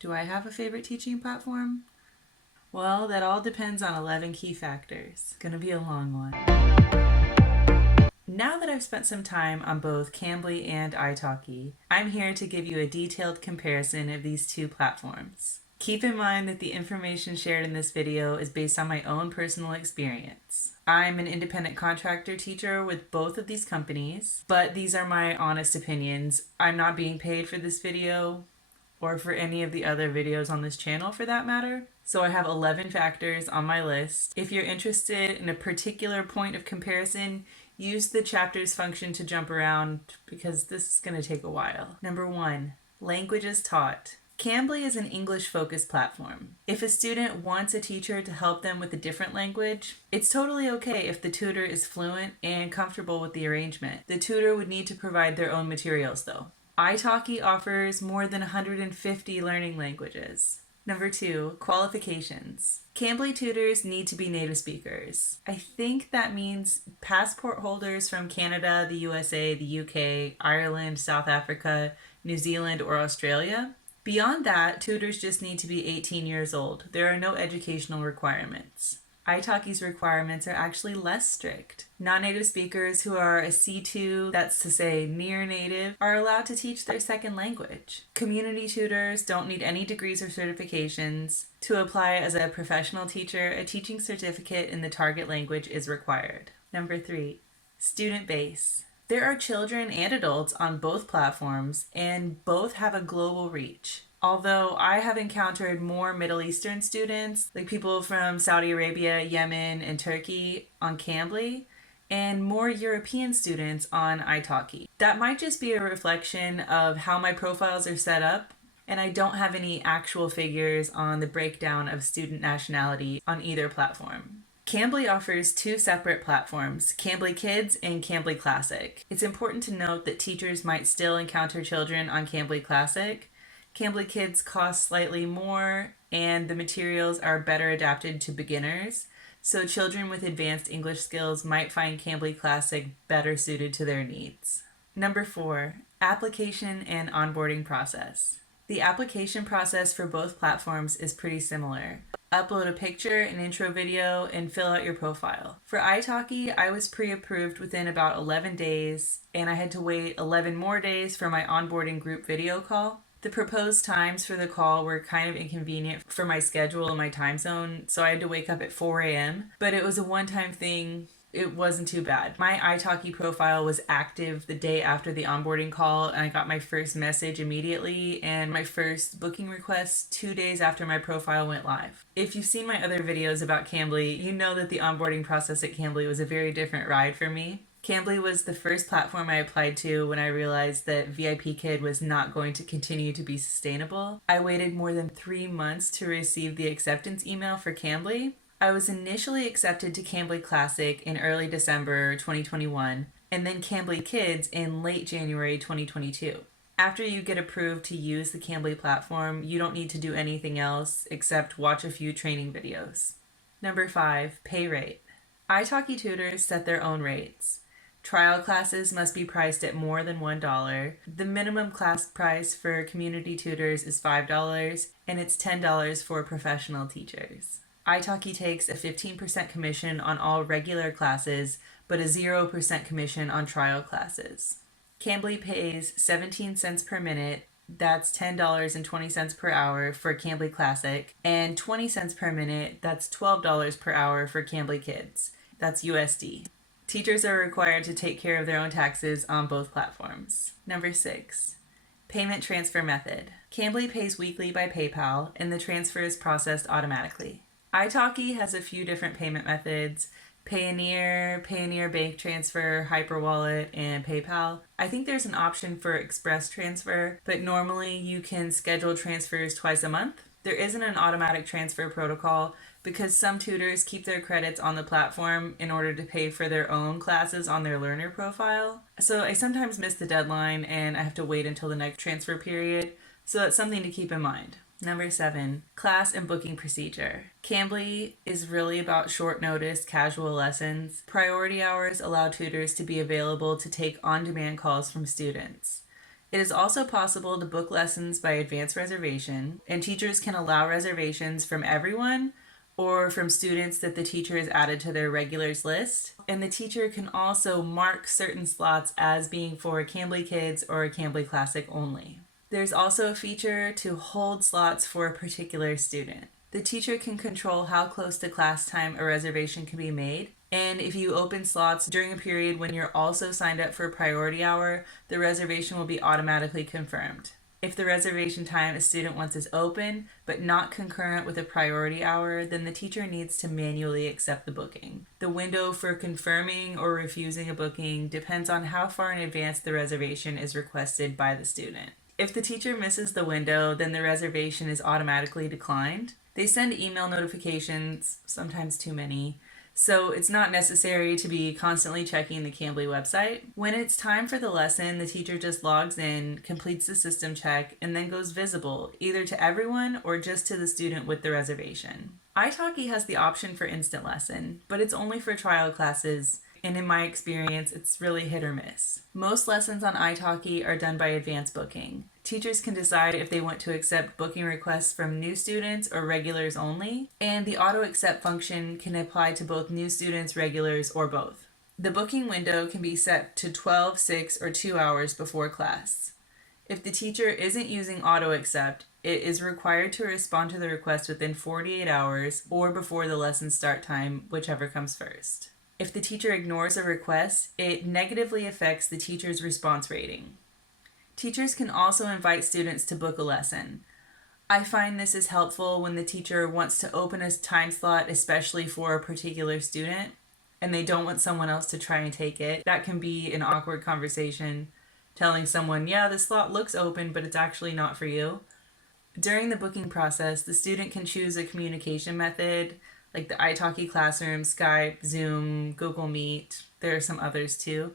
Do I have a favorite teaching platform? Well, that all depends on 11 key factors. Gonna be a long one. Now that I've spent some time on both Cambly and italki, I'm here to give you a detailed comparison of these two platforms. Keep in mind that the information shared in this video is based on my own personal experience. I'm an independent contractor teacher with both of these companies, but these are my honest opinions. I'm not being paid for this video, or for any of the other videos on this channel for that matter. So I have 11 factors on my list. If you're interested in a particular point of comparison, use the chapters function to jump around because this is going to take a while. Number 1, languages taught. Cambly is an English-focused platform. If a student wants a teacher to help them with a different language, it's totally okay if the tutor is fluent and comfortable with the arrangement. The tutor would need to provide their own materials though. italki offers more than 150 learning languages. Number 2, qualifications. Cambly tutors need to be native speakers. I think that means passport holders from Canada, the USA, the UK, Ireland, South Africa, New Zealand, or Australia. Beyond that, tutors just need to be 18 years old. There are no educational requirements. italki's requirements are actually less strict. Non-native speakers who are a C2, that's to say near native, are allowed to teach their second language. Community tutors don't need any degrees or certifications. To apply as a professional teacher, a teaching certificate in the target language is required. Number 3, student base. There are children and adults on both platforms, and both have a global reach. Although I have encountered more Middle Eastern students, like people from Saudi Arabia, Yemen, and Turkey on Cambly, and more European students on italki. That might just be a reflection of how my profiles are set up, and I don't have any actual figures on the breakdown of student nationality on either platform. Cambly offers 2 separate platforms, Cambly Kids and Cambly Classic. It's important to note that teachers might still encounter children on Cambly Classic. Cambly Kids cost slightly more, and the materials are better adapted to beginners, so children with advanced English skills might find Cambly Classic better suited to their needs. Number 4, application and onboarding process. The application process for both platforms is pretty similar. Upload a picture, an intro video, and fill out your profile. For italki, I was pre-approved within about 11 days, and I had to wait 11 more days for my onboarding group video call. The proposed times for the call were kind of inconvenient for my schedule and my time zone, so I had to wake up at 4 a.m., but it was a one-time thing. It wasn't too bad. My italki profile was active the day after the onboarding call, and I got my first message immediately and my first booking request 2 days after my profile went live. If you've seen my other videos about Cambly, you know that the onboarding process at Cambly was a very different ride for me. Cambly was the first platform I applied to when I realized that VIP Kid was not going to continue to be sustainable. I waited more than 3 months to receive the acceptance email for Cambly. I was initially accepted to Cambly Classic in early December 2021, and then Cambly Kids in late January 2022. After you get approved to use the Cambly platform, you don't need to do anything else except watch a few training videos. Number 5, pay rate. italki tutors set their own rates. Trial classes must be priced at more than $1. The minimum class price for community tutors is $5, and it's $10 for professional teachers. italki takes a 15% commission on all regular classes, but a 0% commission on trial classes. Cambly pays 17 cents per minute, that's $10.20 per hour for Cambly Classic, and 20 cents per minute, that's $12 per hour for Cambly Kids. That's USD. Teachers are required to take care of their own taxes on both platforms. Number 6, payment transfer method. Cambly pays weekly by PayPal, and the transfer is processed automatically. italki has a few different payment methods: Payoneer Bank Transfer, Hyperwallet, and PayPal. I think there's an option for express transfer, but normally you can schedule transfers twice a month. There isn't an automatic transfer protocol because some tutors keep their credits on the platform in order to pay for their own classes on their learner profile. So I sometimes miss the deadline and I have to wait until the next transfer period. So that's something to keep in mind. Number 7, class and booking procedure. Cambly is really about short notice, casual lessons. Priority hours allow tutors to be available to take on-demand calls from students. It is also possible to book lessons by advance reservation, and teachers can allow reservations from everyone or from students that the teacher has added to their regulars list. And the teacher can also mark certain slots as being for Cambly Kids or Cambly Classic only. There's also a feature to hold slots for a particular student. The teacher can control how close to class time a reservation can be made. And if you open slots during a period when you're also signed up for a priority hour, the reservation will be automatically confirmed. If the reservation time a student wants is open, but not concurrent with a priority hour, then the teacher needs to manually accept the booking. The window for confirming or refusing a booking depends on how far in advance the reservation is requested by the student. If the teacher misses the window, then the reservation is automatically declined. They send email notifications, sometimes too many, so it's not necessary to be constantly checking the Cambly website. When it's time for the lesson, the teacher just logs in, completes the system check, and then goes visible, either to everyone or just to the student with the reservation. italki has the option for instant lesson, but it's only for trial classes, and in my experience, it's really hit or miss. Most lessons on italki are done by advance booking. Teachers can decide if they want to accept booking requests from new students or regulars only, and the auto accept function can apply to both new students, regulars, or both. The booking window can be set to 12, 6, or 2 hours before class. If the teacher isn't using auto accept, it is required to respond to the request within 48 hours or before the lesson start time, whichever comes first. If the teacher ignores a request, it negatively affects the teacher's response rating. Teachers can also invite students to book a lesson. I find this is helpful when the teacher wants to open a time slot, especially for a particular student, and they don't want someone else to try and take it. That can be an awkward conversation, telling someone, yeah, the slot looks open, but it's actually not for you. During the booking process, the student can choose a communication method, like the italki Classroom, Skype, Zoom, Google Meet. There are some others too.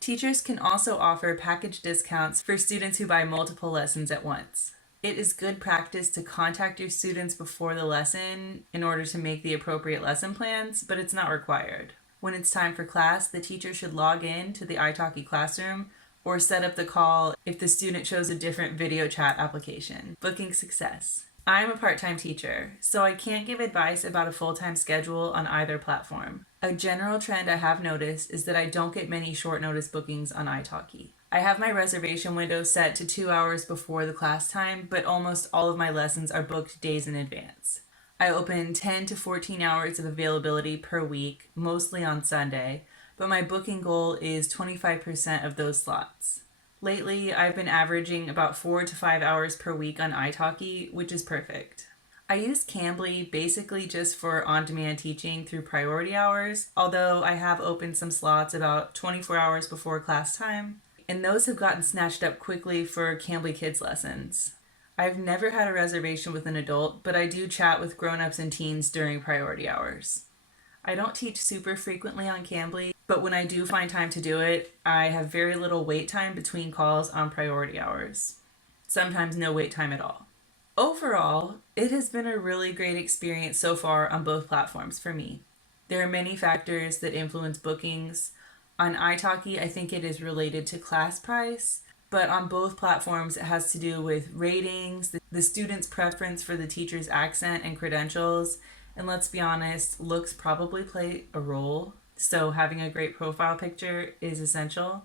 Teachers can also offer package discounts for students who buy multiple lessons at once. It is good practice to contact your students before the lesson in order to make the appropriate lesson plans, but it's not required. When it's time for class, the teacher should log in to the italki Classroom or set up the call if the student chose a different video chat application. Booking success. I'm a part-time teacher, so I can't give advice about a full-time schedule on either platform. A general trend I have noticed is that I don't get many short notice bookings on italki. I have my reservation window set to 2 hours before the class time, but almost all of my lessons are booked days in advance. I open 10 to 14 hours of availability per week, mostly on Sunday, but my booking goal is 25% of those slots. Lately, I've been averaging about 4 to 5 hours per week on italki, which is perfect. I use Cambly basically just for on-demand teaching through priority hours, although I have opened some slots about 24 hours before class time, and those have gotten snatched up quickly for Cambly Kids lessons. I've never had a reservation with an adult, but I do chat with grown-ups and teens during priority hours. I don't teach super frequently on Cambly, but when I do find time to do it, I have very little wait time between calls on priority hours. Sometimes no wait time at all. Overall, it has been a really great experience so far on both platforms for me. There are many factors that influence bookings. On italki, I think it is related to class price, but on both platforms, it has to do with ratings, the student's preference for the teacher's accent and credentials, and let's be honest, looks probably play a role, so having a great profile picture is essential.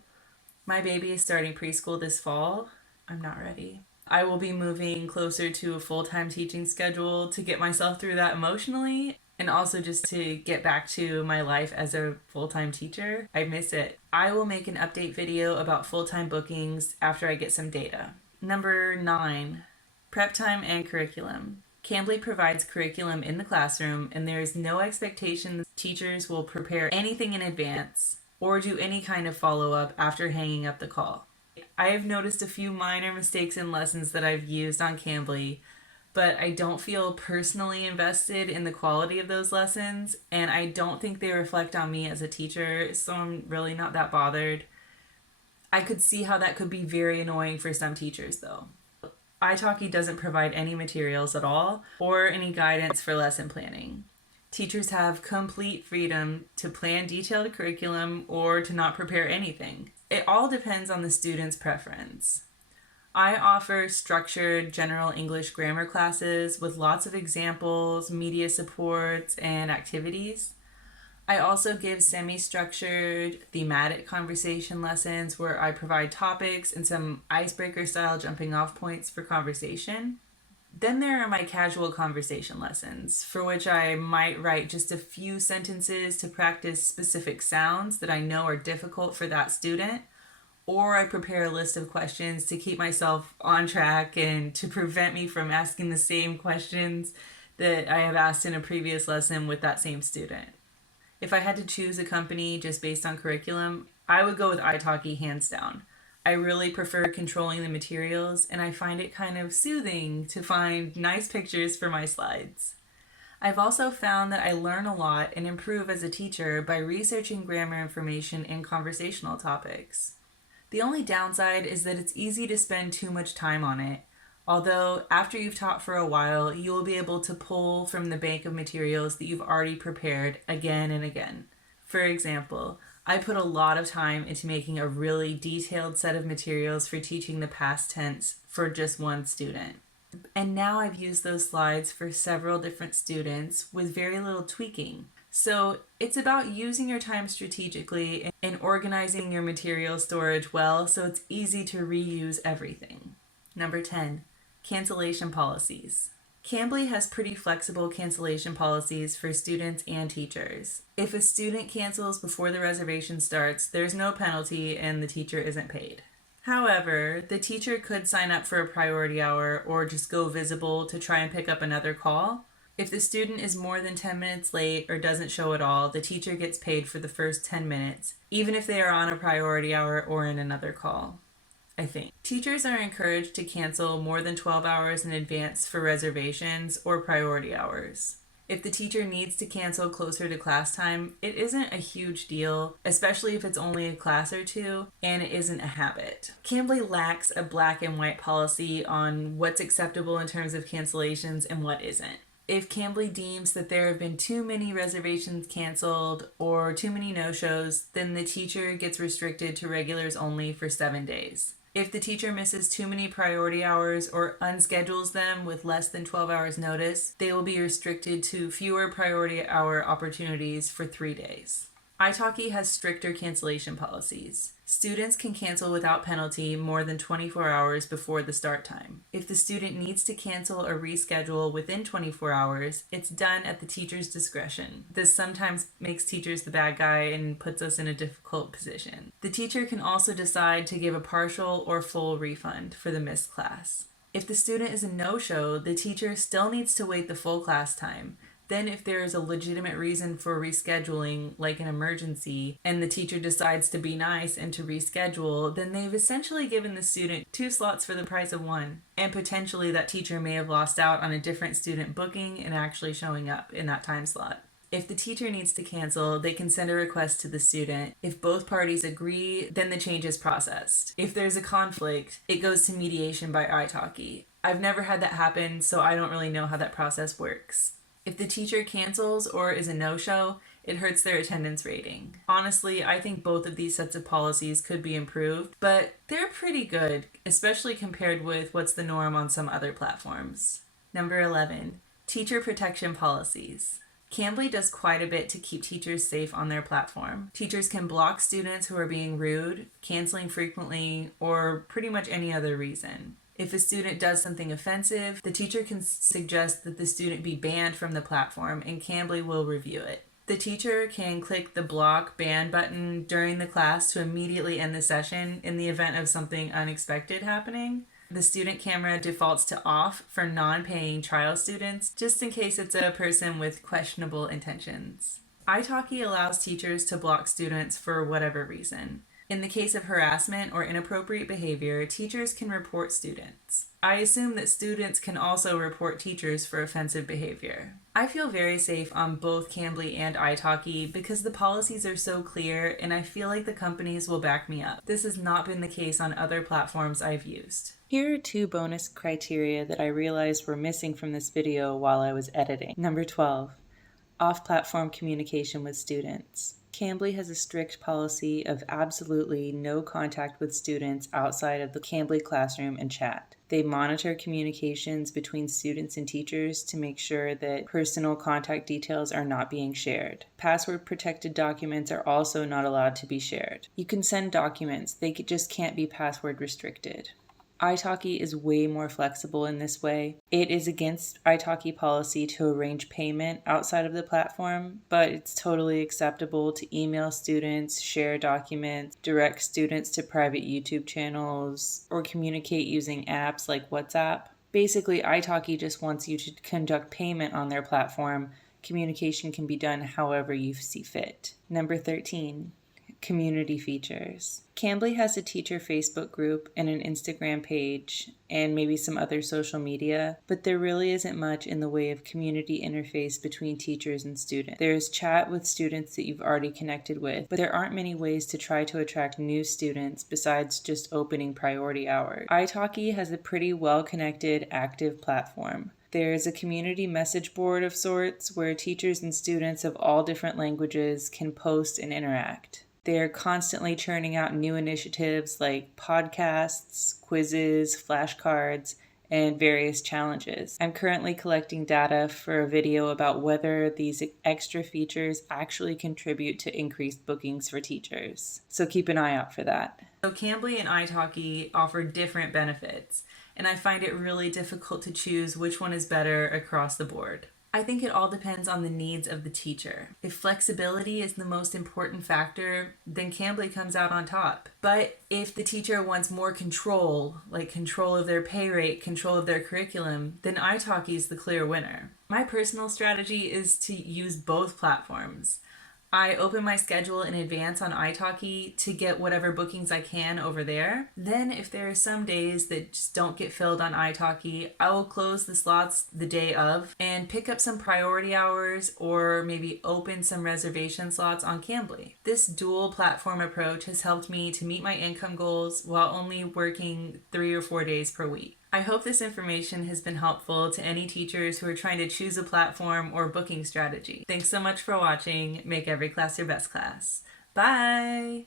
My baby is starting preschool this fall. I'm not ready. I will be moving closer to a full-time teaching schedule to get myself through that emotionally, and also just to get back to my life as a full-time teacher. I miss it. I will make an update video about full-time bookings after I get some data. Number 9, prep time and curriculum. Cambly provides curriculum in the classroom, and there is no expectation that teachers will prepare anything in advance or do any kind of follow-up after hanging up the call. I have noticed a few minor mistakes in lessons that I've used on Cambly, but I don't feel personally invested in the quality of those lessons, and I don't think they reflect on me as a teacher, so I'm really not that bothered. I could see how that could be very annoying for some teachers, though. italki doesn't provide any materials at all or any guidance for lesson planning. Teachers have complete freedom to plan detailed curriculum or to not prepare anything. It all depends on the student's preference. I offer structured general English grammar classes with lots of examples, media supports, and activities. I also give semi-structured thematic conversation lessons where I provide topics and some icebreaker style jumping off points for conversation. Then there are my casual conversation lessons, for which I might write just a few sentences to practice specific sounds that I know are difficult for that student, or I prepare a list of questions to keep myself on track and to prevent me from asking the same questions that I have asked in a previous lesson with that same student. If I had to choose a company just based on curriculum, I would go with italki hands down. I really prefer controlling the materials, and I find it kind of soothing to find nice pictures for my slides. I've also found that I learn a lot and improve as a teacher by researching grammar information and conversational topics. The only downside is that it's easy to spend too much time on it, although after you've taught for a while, you will be able to pull from the bank of materials that you've already prepared again and again. For example, I put a lot of time into making a really detailed set of materials for teaching the past tense for just one student. And now I've used those slides for several different students with very little tweaking. So it's about using your time strategically and organizing your material storage well so it's easy to reuse everything. Number 10, cancellation policies. Cambly has pretty flexible cancellation policies for students and teachers. If a student cancels before the reservation starts, there's no penalty and the teacher isn't paid. However, the teacher could sign up for a priority hour or just go visible to try and pick up another call. If the student is more than 10 minutes late or doesn't show at all, the teacher gets paid for the first 10 minutes, even if they are on a priority hour or in another call. I think. Teachers are encouraged to cancel more than 12 hours in advance for reservations or priority hours. If the teacher needs to cancel closer to class time, it isn't a huge deal, especially if it's only a class or two and it isn't a habit. Cambly lacks a black and white policy on what's acceptable in terms of cancellations and what isn't. If Cambly deems that there have been too many reservations canceled or too many no-shows, then the teacher gets restricted to regulars only for 7 days. If the teacher misses too many priority hours or unschedules them with less than 12 hours notice, they will be restricted to fewer priority hour opportunities for 3 days. italki has stricter cancellation policies. Students can cancel without penalty more than 24 hours before the start time. If the student needs to cancel or reschedule within 24 hours, it's done at the teacher's discretion. This sometimes makes teachers the bad guy and puts us in a difficult position. The teacher can also decide to give a partial or full refund for the missed class. If the student is a no-show, the teacher still needs to wait the full class time. Then if there is a legitimate reason for rescheduling, like an emergency, and the teacher decides to be nice and to reschedule, then they've essentially given the student 2 slots for the price of 1. And potentially that teacher may have lost out on a different student booking and actually showing up in that time slot. If the teacher needs to cancel, they can send a request to the student. If both parties agree, then the change is processed. If there's a conflict, it goes to mediation by italki. I've never had that happen, so I don't really know how that process works. If the teacher cancels or is a no-show, it hurts their attendance rating. Honestly, I think both of these sets of policies could be improved, but they're pretty good, especially compared with what's the norm on some other platforms. Number 11, teacher protection policies. Cambly does quite a bit to keep teachers safe on their platform. Teachers can block students who are being rude, canceling frequently, or pretty much any other reason. If a student does something offensive, the teacher can suggest that the student be banned from the platform and Cambly will review it. The teacher can click the block ban button during the class to immediately end the session in the event of something unexpected happening. The student camera defaults to off for non-paying trial students, just in case it's a person with questionable intentions. italki allows teachers to block students for whatever reason. In the case of harassment or inappropriate behavior, teachers can report students. I assume that students can also report teachers for offensive behavior. I feel very safe on both Cambly and italki because the policies are so clear and I feel like the companies will back me up. This has not been the case on other platforms I've used. Here are 2 bonus criteria that I realized were missing from this video while I was editing. Number 12, off-platform communication with students. Cambly has a strict policy of absolutely no contact with students outside of the Cambly classroom and chat. They monitor communications between students and teachers to make sure that personal contact details are not being shared. Password-protected documents are also not allowed to be shared. You can send documents, they just can't be password restricted. italki is way more flexible in this way. It is against italki policy to arrange payment outside of the platform, but it's totally acceptable to email students, share documents, direct students to private YouTube channels, or communicate using apps like WhatsApp. Basically, italki just wants you to conduct payment on their platform. Communication can be done however you see fit. Number 13. Community features. Cambly has a teacher Facebook group and an Instagram page and maybe some other social media, but there really isn't much in the way of community interface between teachers and students. There is chat with students that you've already connected with, but there aren't many ways to try to attract new students besides just opening priority hours. italki has a pretty well-connected, active platform. There is a community message board of sorts where teachers and students of all different languages can post and interact. They're constantly churning out new initiatives like podcasts, quizzes, flashcards, and various challenges. I'm currently collecting data for a video about whether these extra features actually contribute to increased bookings for teachers. So keep an eye out for that. So Cambly and italki offer different benefits, and I find it really difficult to choose which one is better across the board. I think it all depends on the needs of the teacher. If flexibility is the most important factor, then Cambly comes out on top. But if the teacher wants more control, like control of their pay rate, control of their curriculum, then italki is the clear winner. My personal strategy is to use both platforms. I open my schedule in advance on italki to get whatever bookings I can over there. Then if there are some days that just don't get filled on italki, I will close the slots the day of and pick up some priority hours or maybe open some reservation slots on Cambly. This dual platform approach has helped me to meet my income goals while only working 3 or 4 days per week. I hope this information has been helpful to any teachers who are trying to choose a platform or booking strategy. Thanks so much for watching. Make every class your best class. Bye!